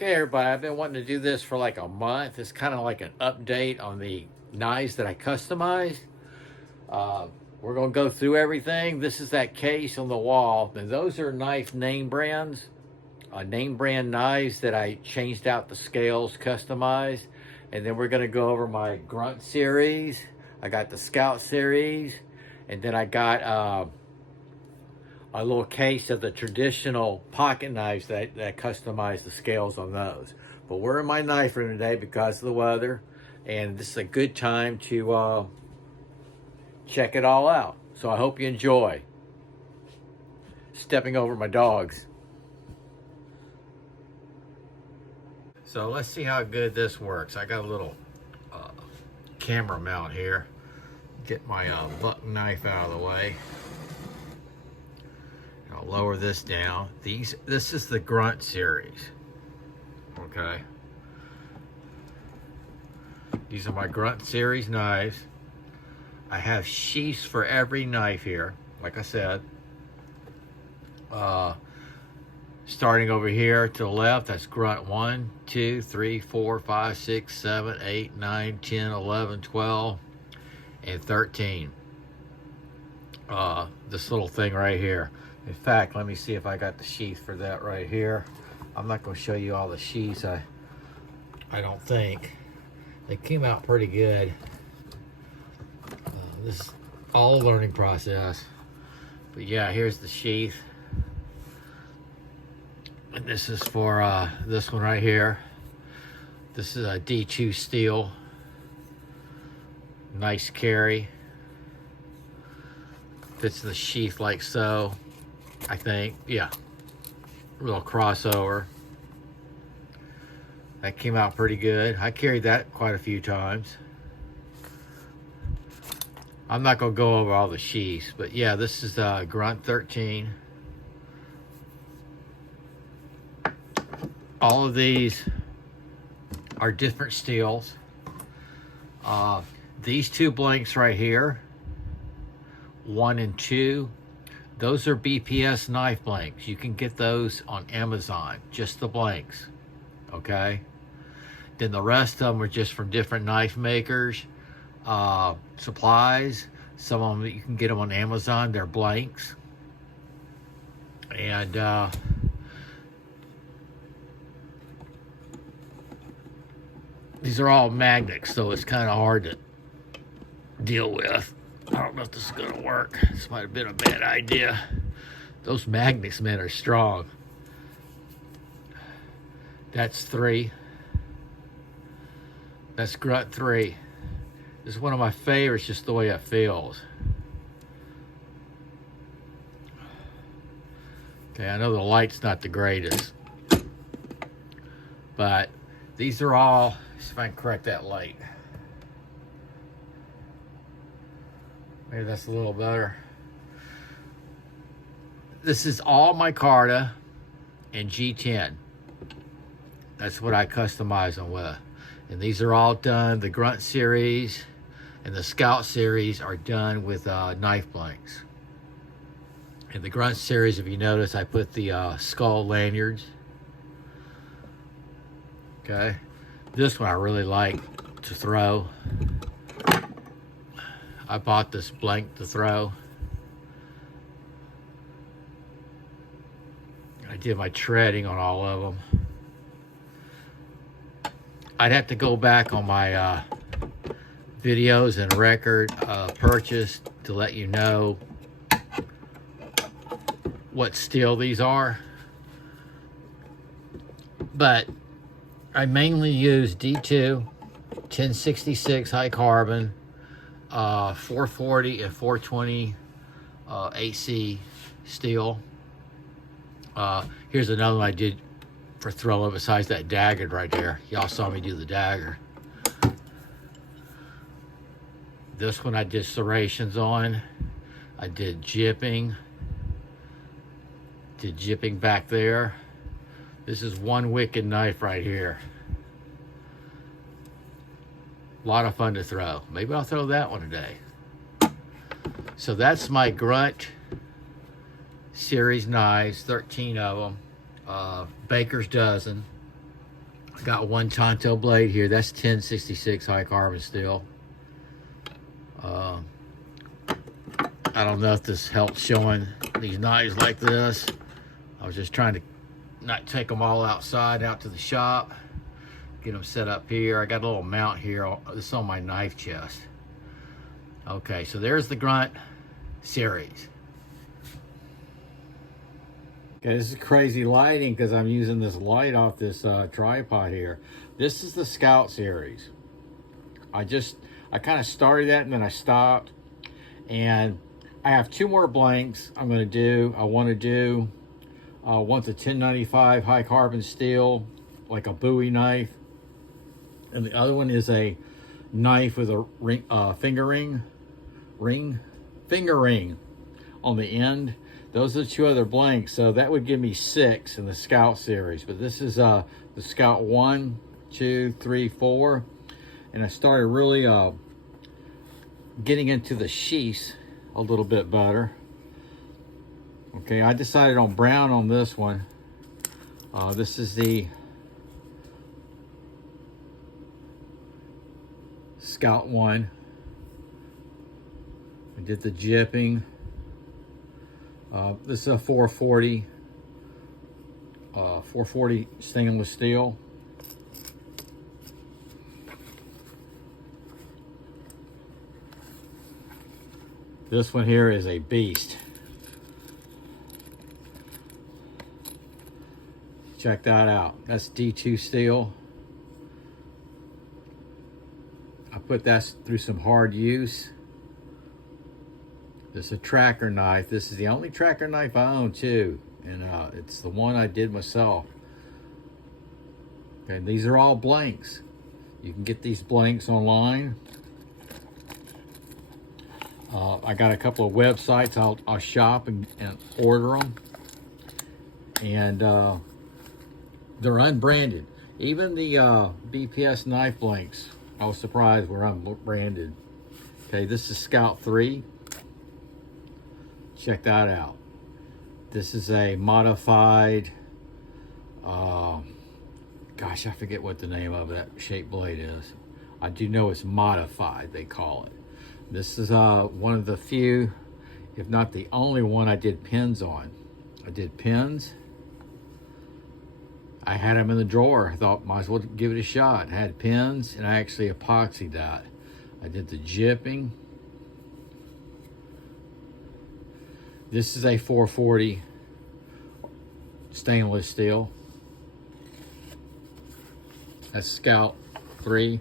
Okay, everybody, I've been wanting to do this for like a month. It's kind of like an update on the knives that I customized. Uh, we're going to go through everything. This is that case on the wall, and those are knife name brands, name brand knives that I changed out the scales, customized. And then we're going to go over my Grunt series. I got the Scout series, and then I got a little case of the traditional pocket knives that customize the scales on those. But we're in my knife room today because of the weather, and this is a good time to check it all out. So I hope you enjoy. Stepping over my dogs. So let's see how good this works. I got a little camera mount here. Get my buck knife out of the way. I'll lower this down. This is the Grunt series. Okay. These are my Grunt series knives. I have sheaths for every knife here, like I said. Starting over here to the left, that's Grunt 1, 2, 3, 4, 5, 6, 7, 8, 9, 10, 11, 12, and 13. This little thing right here. In fact, let me see if I got the sheath for that right here. I'm not going to show you all the sheaths. I don't think. They came out pretty good. This is all a learning process. But yeah, here's the sheath. And this is for this one right here. This is a D2 steel. Nice carry. Fits the sheath like so, I think. Yeah. Little crossover. That came out pretty good. I carried that quite a few times. I'm not going to go over all the sheaths, but yeah, this is Grunt 13. All of these are different steels. These two blanks right here, 1 and 2, those are BPS knife blanks. You can get those on Amazon, just the blanks, okay? Then the rest of them are just from different knife makers, supplies. Some of them you can get them on Amazon, they're blanks. And these are all magnets, so it's kind of hard to deal with. I don't know if this is going to work. This might have been a bad idea. Those magnets, man, are strong. That's 3. That's Grunt 3. This is one of my favorites, just the way it feels. Okay, I know the light's not the greatest, but these are all, see if I can correct that light. Maybe that's a little better. This is all micarta and G10. That's what I customize them with. And these are all done, the Grunt series and the Scout series are done with knife blanks. In the Grunt series, if you notice, I put the skull lanyards. Okay. This one I really like to throw. I bought this blank to throw. I did my treading on all of them. I'd have to go back on my videos and record purchase to let you know what steel these are. But I mainly use D2, 1066 high carbon, 440 and 420 AC steel. Here's another one I did for throwing besides that dagger right there. Y'all saw me do the dagger. This one I did serrations on. I did jipping. Did jipping back there. This is one wicked knife right here. A lot of fun to throw. Maybe I'll throw that one today. So that's my Grunt series knives, 13 of them. Baker's dozen. I got one Tonto blade here. That's 1066 high carbon steel. I don't know if this helps showing these knives like this. I was just trying to not take them all outside out to the shop. Get them set up here. I got a little mount here. This is on my knife chest. Okay, so there's the Grunt series. Okay, this is crazy lighting because I'm using this light off this tripod here. This is the Scout series. I kind of started that and then I stopped. And I have two more blanks I'm going to do. I want to do one's a 1095 high carbon steel, like a Bowie knife. And the other one is a knife with a ring, finger ring on the end. Those are the two other blanks, so that would give me 6 in the Scout series. But this is the Scout 1, 2, 3, 4. And I started really getting into the sheaths a little bit better. Okay, I decided on brown on this one. This is the Scout 1. I did the jipping. This is a 440 stainless steel. This one here is a beast. Check that out. That's D2 steel. I put that through some hard use. This is a tracker knife. This is the only tracker knife I own too. And it's the one I did myself. Okay, these are all blanks. You can get these blanks online. I got a couple of websites I'll shop and order them. And they're unbranded. Even the BPS knife blanks, I was surprised were unbranded. Okay, this is Scout 3. Check that out. This is a modified, gosh, I forget what the name of that shape blade is. I do know it's modified, they call it. This is one of the few, if not the only one I did pins on. I did pins. I had them in the drawer. I thought might as well give it a shot. I had pins and I actually epoxied that. I did the jipping. This is a 440 stainless steel. That's Scout 3.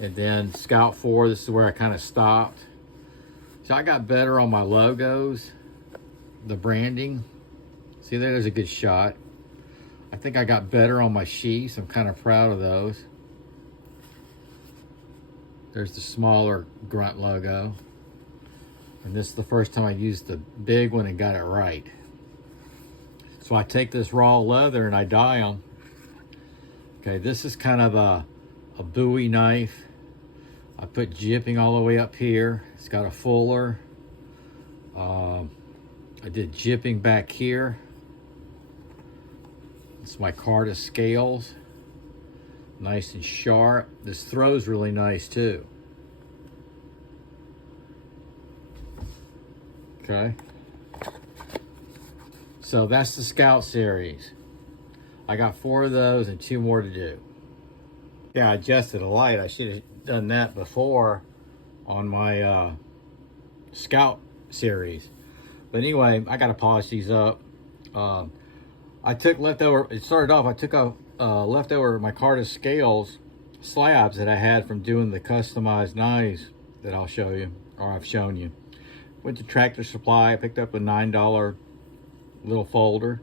And then Scout 4, this is where I kind of stopped. So I got better on my logos, the branding. See, there's a good shot. I think I got better on my sheaths. I'm kind of proud of those. There's the smaller Grunt logo. And this is the first time I used the big one and got it right. So I take this raw leather and I dye them. Okay, this is kind of a Bowie knife. I put jipping all the way up here. It's got a fuller. I did jipping back here. It's my Carta scales. Nice and sharp. This throw's really nice too. Okay. So that's the Scout series. I got 4 of those and 2 more to do. Yeah, I adjusted the light. I should have done that before on my Scout series. But anyway, I got to polish these up. I took leftover, it started off, I took a leftover my Carta scales slabs that I had from doing the customized knives that I'll show you, or I've shown you. Went to Tractor Supply, picked up a $9 little folder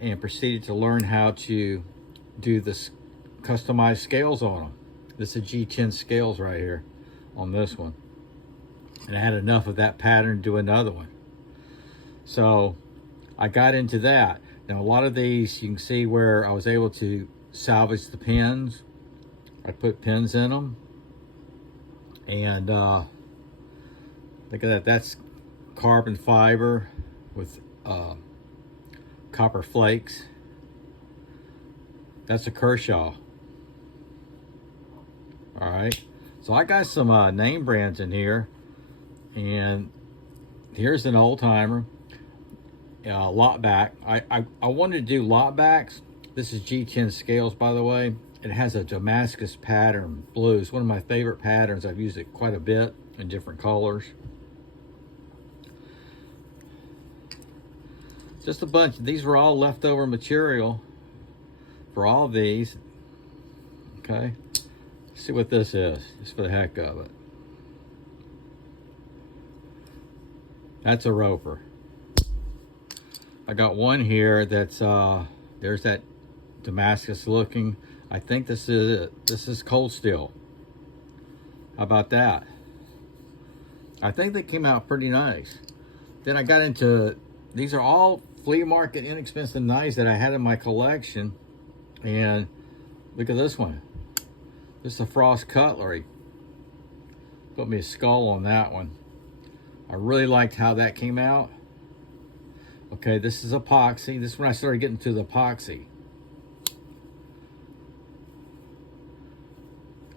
and proceeded to learn how to do this customized scales on them. This is a G10 scales right here on this one. And I had enough of that pattern to do another one. So I got into that. Now a lot of these, you can see where I was able to salvage the pins. I put pins in them. And look at that, that's carbon fiber with copper flakes. That's a Kershaw All right. So I got some name brands in here. And here's an old timer. Lot back. I wanted to do lot backs. This is G10 scales, by the way. It has a Damascus pattern blue. It's one of my favorite patterns. I've used it quite a bit in different colors. Just a bunch. These were all leftover material for all of these. Okay. Let's see what this is, just for the heck of it. That's a roper. I got one here that's there's that Damascus looking. I think this is it. This is cold steel. How about that? I think they came out pretty nice. Then I got into, these are all flea market inexpensive knives that I had in my collection. And look at this one. This is a Frost Cutlery. Put me a skull on that one. I really liked how that came out. Okay, this is epoxy. This is when I started getting to the epoxy.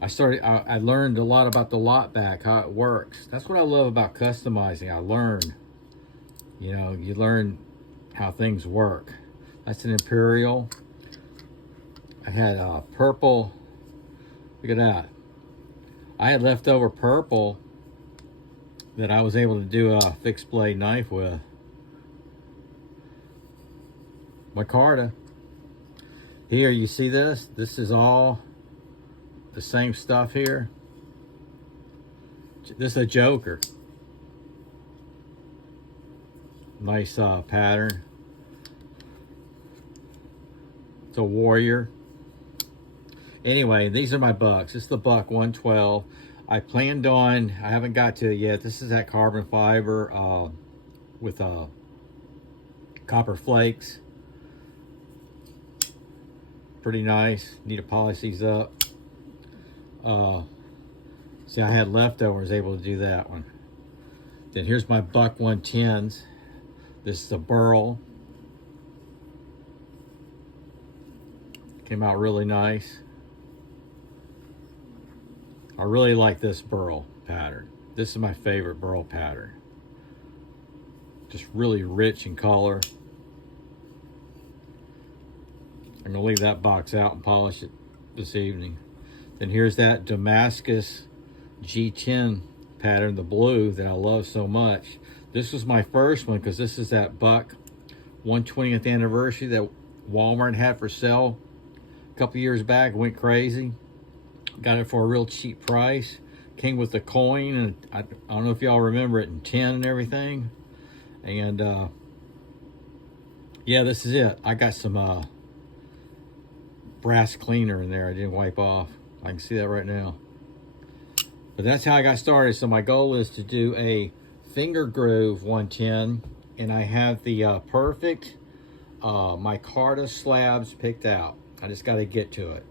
I learned a lot about the lot back, how it works. That's what I love about customizing. I learn, you know, you learn how things work. That's an Imperial. I had purple. Look at that. I had leftover purple that I was able to do a fixed blade knife with. Micarta. Here, you see this? This is all the same stuff here. This is a Joker. Nice pattern. It's a Warrior. Anyway, these are my bucks. This is the Buck 112. I planned on, I haven't got to it yet. This is that carbon fiber with copper flakes. Pretty nice. Need to polish these up. See, I had leftovers, able to do that one. Then here's my Buck 110s. This is a Burl. Came out really nice. I really like this Burl pattern. This is my favorite Burl pattern. Just really rich in color. I'm gonna leave that box out and polish it this evening. Then here's that Damascus G10 pattern, the blue that I love so much. This was my first one because this is that Buck 120th anniversary that Walmart had for sale a couple years back. Went crazy. Got it for a real cheap price. Came with the coin, and I don't know if y'all remember it, in tin and everything. And yeah, this is it. I got some brass cleaner in there I didn't wipe off. I can see that right now. But that's how I got started. So my goal is to do a finger groove 110, and I have the perfect micarta slabs picked out. I just got to get to it.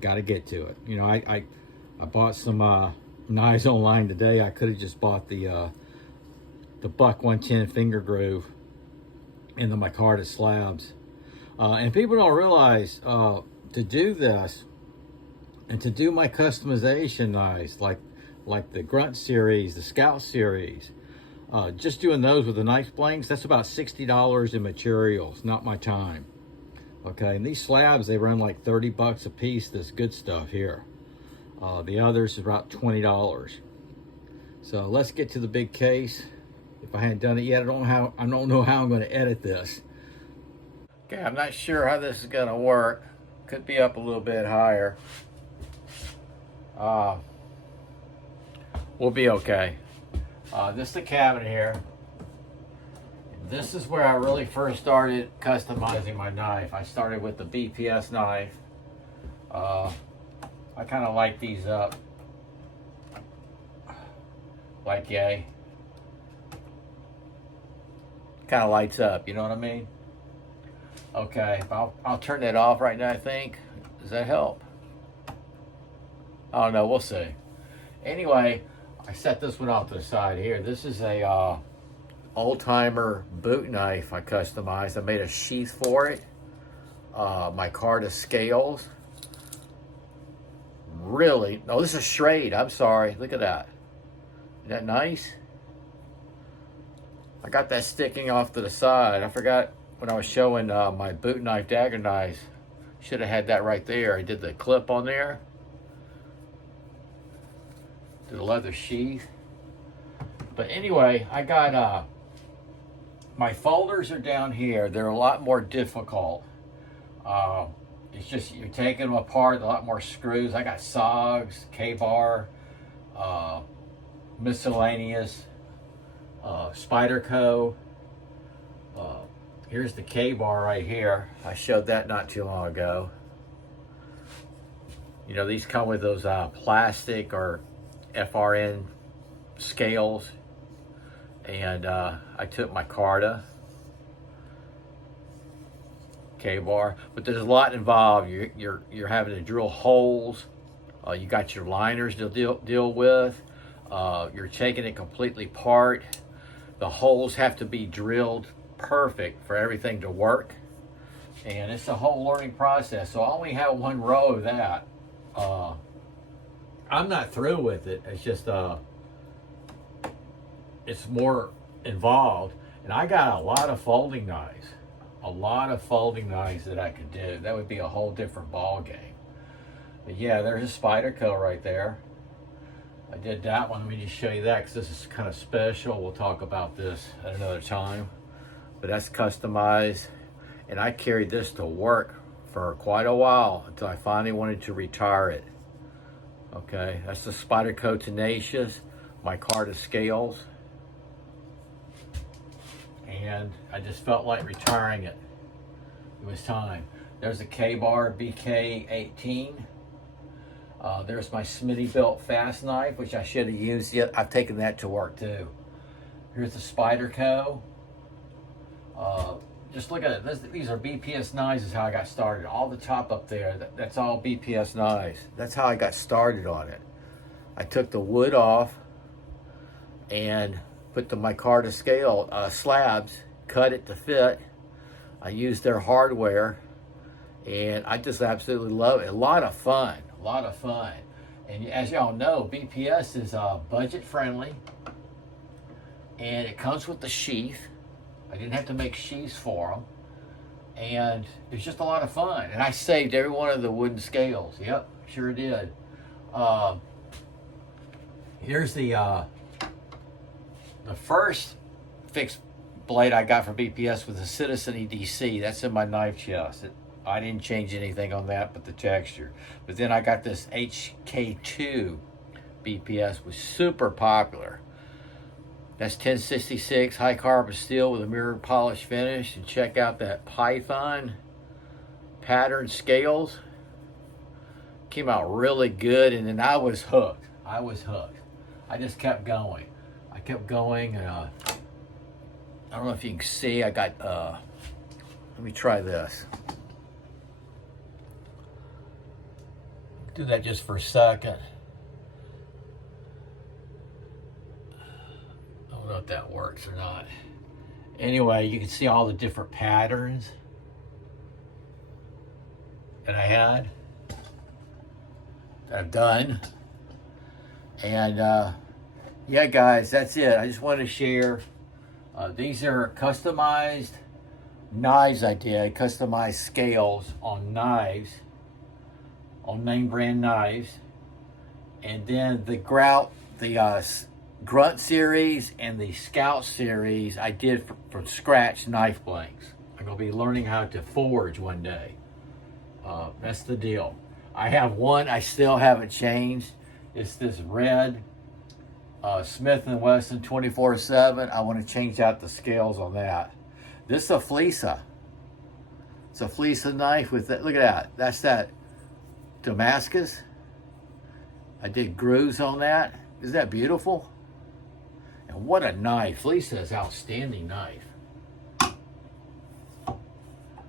Got to get to it. You know, I bought some knives online today. I could have just bought the Buck 110 finger groove and the micarta slabs. And people don't realize to do this and to do my customization knives like the Grunt series, the Scout series, just doing those with the knife blanks, that's about $60 in materials, not my time. Okay, and these slabs, they run like 30 bucks a piece, this good stuff here. The others is about $20. So let's get to the big case. If I hadn't done it yet, I don't know how I'm going to edit this. Okay, I'm not sure how this is going to work. Could be up a little bit higher. We'll be okay. This is the cabinet here. This is where I really first started customizing my knife. I started with the BPS knife. I kind of light these up like yay. Kind of lights up, you know what I mean? Okay, I'll turn that off right now, I think. Does that help? I don't know, we'll see. Anyway, I set this one off to the side here. This is a old-timer boot knife I customized. I made a sheath for it. Micarta scales. really, oh, this is straight. I'm sorry. Look at that. Isn't that nice? I got that sticking off to the side. I forgot when I was showing my boot knife, dagger knives. Should have had that right there. I did the clip on there. Did the leather sheath. But anyway, I got, my folders are down here. They're a lot more difficult. It's just, you're taking them apart, a lot more screws. I got SOGs, K-bar, miscellaneous, Spyderco. Here's the K-bar right here. I showed that not too long ago. You know, these come with those plastic or FRN scales. And I took my Carta K-bar, but there's a lot involved. You're having to drill holes. You got your liners to deal with. You're taking it completely apart. The holes have to be drilled perfect for everything to work, and it's a whole learning process. So I only have one row of that. I'm not through with it. It's just it's more involved, and I got a lot of folding knives. A lot of folding knives that I could do. That would be a whole different ball game. But yeah, there's a Spyderco right there. I did that one. Let me just show you that because this is kind of special. We'll talk about this at another time. But that's customized, and I carried this to work for quite a while until I finally wanted to retire it. Okay, that's the Spyderco Tenacious, my Carta scales. And I just felt like retiring it. It was time. There's a K-bar BK18. There's my Smittybilt fast knife, which I should have used yet. I've taken that to work too. Here's the Spyderco. Just look at it. These are BPS knives is how I got started. All the top up there, that's all BPS knives. That's how I got started on it. I took the wood off and put the micarta scale slabs, cut it to fit. I used their hardware, and I just absolutely love it. A lot of fun, a lot of fun. And as y'all know, BPS is budget friendly, and it comes with the sheath. I didn't have to make sheaths for them, and it's just a lot of fun. And I saved every one of the wooden scales. Yep, sure did. Here's the first fixed blade I got from BPS was the Citizen EDC. That's in my knife chest. I didn't change anything on that but the texture. But then I got this HK2 BPS, was super popular. That's 1066 high carbon steel with a mirror polish finish. And check out that Python pattern scales. Came out really good, and then I was hooked. I was hooked. I just kept going. I kept going, and I don't know if you can see, I got, let me try this. Do that just for a second. I don't know if that works or not. Anyway, you can see all the different patterns that I had, that I've done. And yeah, guys, that's it. I just wanted to share. These are customized knives I did, customized scales on knives, on name brand knives. And then the Grunt series and the Scout series I did from scratch knife blanks. I'm going to be learning how to forge one day. That's the deal. I have one I still haven't changed. It's this red Smith & Wesson 24/7. I want to change out the scales on that. This is a Fleisa. It's a Fleisa knife with that. Look at that. That's that Damascus. I did grooves on that. Isn't that beautiful? And what a knife. Fleisa is an outstanding knife.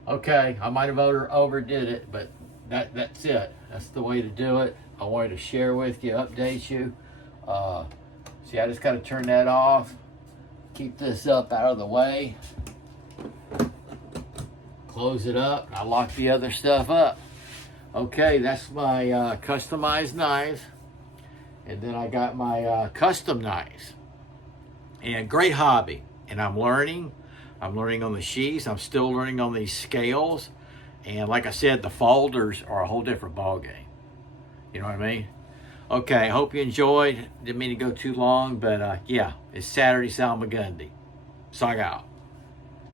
Okay, I might have overdid it, but that's it. That's the way to do it. I wanted to share with you, update you. See, I just got to turn that off. Keep this up out of the way. Close it up. I lock the other stuff up. Okay, that's my customized knives. And then I got my custom knives. And great hobby. And I'm learning. I'm learning on the sheaths. I'm still learning on these scales. And like I said, the folders are a whole different ballgame. You know what I mean? Okay, I hope you enjoyed. Didn't mean to go too long, but yeah, it's Saturday Salmagundi. Sog out.